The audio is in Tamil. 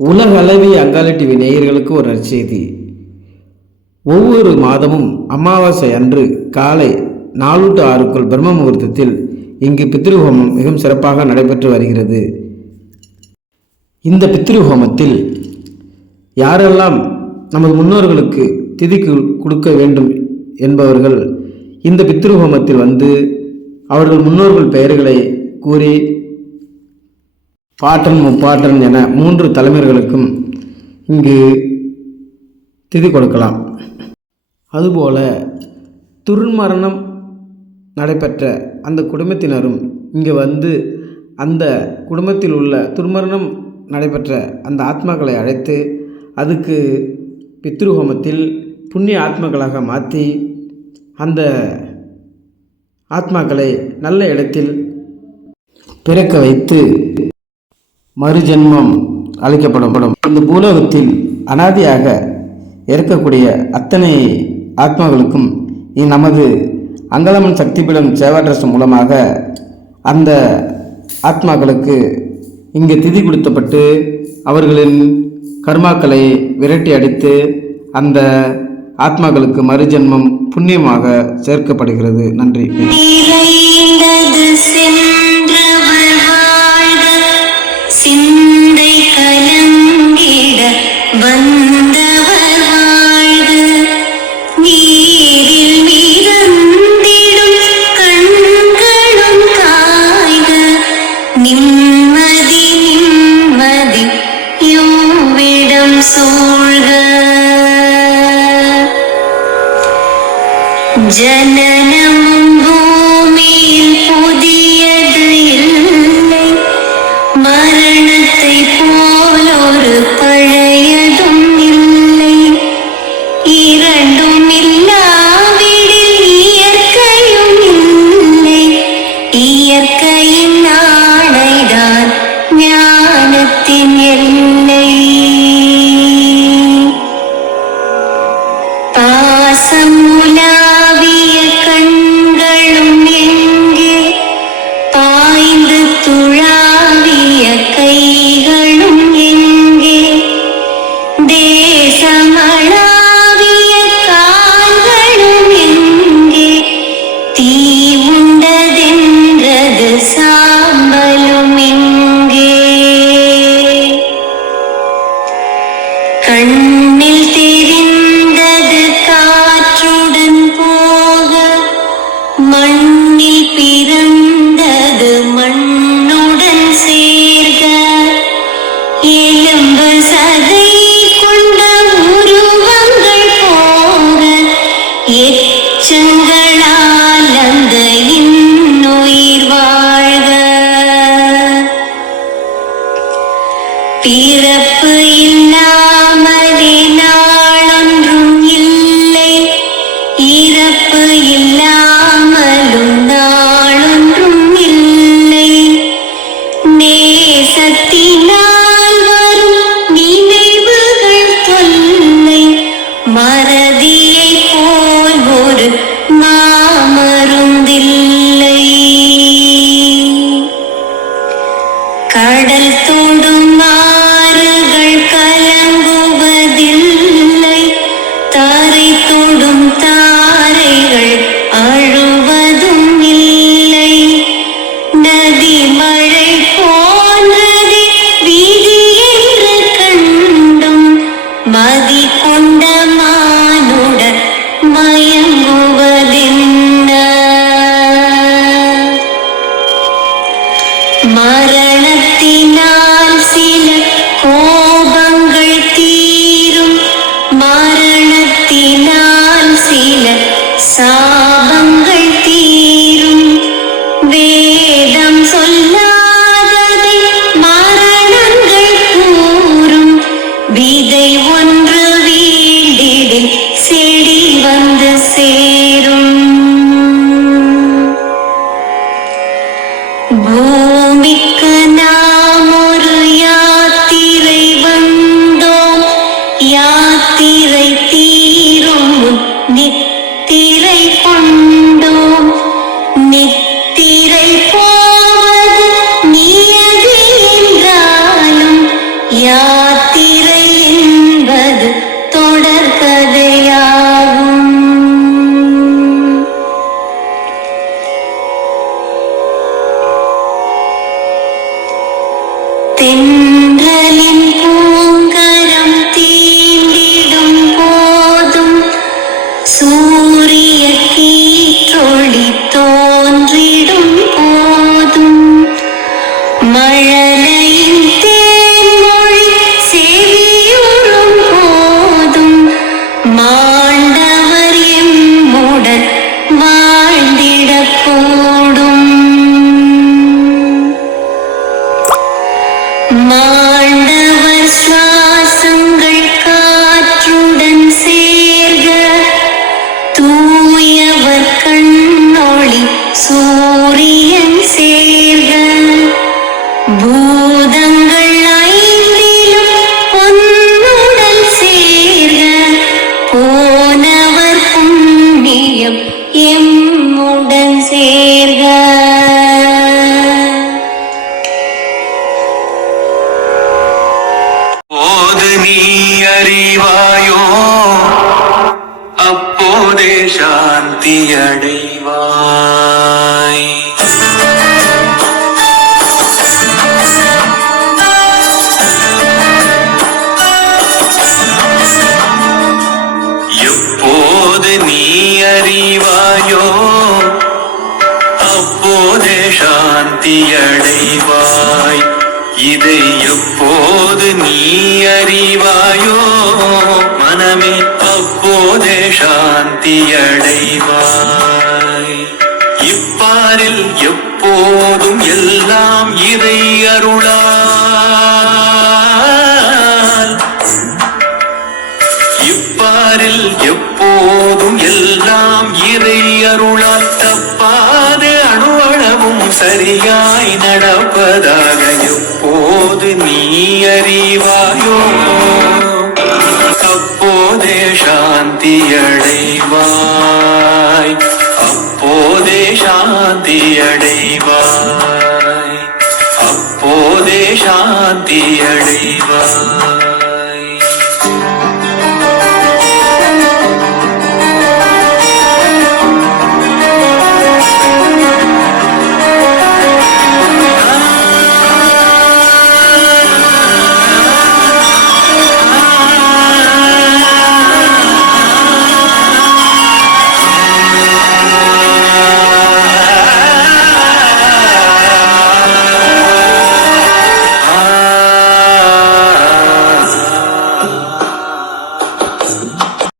உலகளவிய அங்காள டிவி நேயர்களுக்கு ஒரு நற்செய்தி. ஒவ்வொரு மாதமும் அமாவாசை அன்று காலை நாலு டு ஆறுக்குள் பிரம்ம முகூர்த்தத்தில் இங்கு பித்ருஹோமம் மிகவும் சிறப்பாக நடைபெற்று வருகிறது. இந்த பித்ருஹோமத்தில் யாரெல்லாம் நமது முன்னோர்களுக்கு திதி கொடுக்க வேண்டும் என்பவர்கள் இந்த பித்ருஹோமத்தில் வந்து அவர்கள் முன்னோர்கள் பெயர்களை கூறி பாட்டன் முப்பாட்டன் என மூன்று தலைமையர்களுக்கும் இங்கு திதி கொடுக்கலாம். அதுபோல துர்மரணம் நடைபெற்ற அந்த குடும்பத்தினரும் இங்கே வந்து அந்த குடும்பத்தில் உள்ள துர்மரணம் நடைபெற்ற அந்த ஆத்மாக்களை அழைத்து அதுக்கு பித்ருஹோமத்தில் புண்ணிய ஆத்மாக்களாக மாற்றி அந்த ஆத்மாக்களை நல்ல இடத்தில் பிறக்க வைத்து மறுஜென்மம் அழைக்கப்படப்படும் இந்த பூலோகத்தில் அனாதியாக இருக்கக்கூடிய அத்தனை ஆத்மாக்களுக்கும் நமது அங்கலமன் சக்திபீடம் சேவாட்ரஸ் மூலமாக அந்த ஆத்மாக்களுக்கு இங்கு திதி கொடுத்தப்பட்டு அவர்களின் கர்மாக்களை விரட்டி அடித்து அந்த ஆத்மாக்களுக்கு மறுஜென்மம் புண்ணியமாக சேர்க்கப்படுகிறது. நன்றி. சூழ்க ஜனனமும் பூமியில் புதியது இல்லை மரணத்தை போல் ஒரு பழையதும் കണ്ണിൽ തിരി மதி கொண்ட மாற்றி வைத்தீர் சாந்தி அடைவாய் எப்போது நீ அறிவாயோ அப்போதே சாந்தி அடைவாய் இதை எப்போது நீ அறிவாயோ மனமே அப்போதே சாந்தியடைவாய். இப்பாரில் எப்போதும் எல்லாம் இறை அருளால். இப்பாரில் எப்போதும் எல்லாம் இறை அருளால் தப்பாது அணுவளவும் சரியாய் நடப்பதாக எப்போது நீ அறிவாயோ? அப்போதே சாந்தி அடைவாய் அப்போதே சாந்தி அடைவாய் அப்போதே சாந்தி அடைவாய்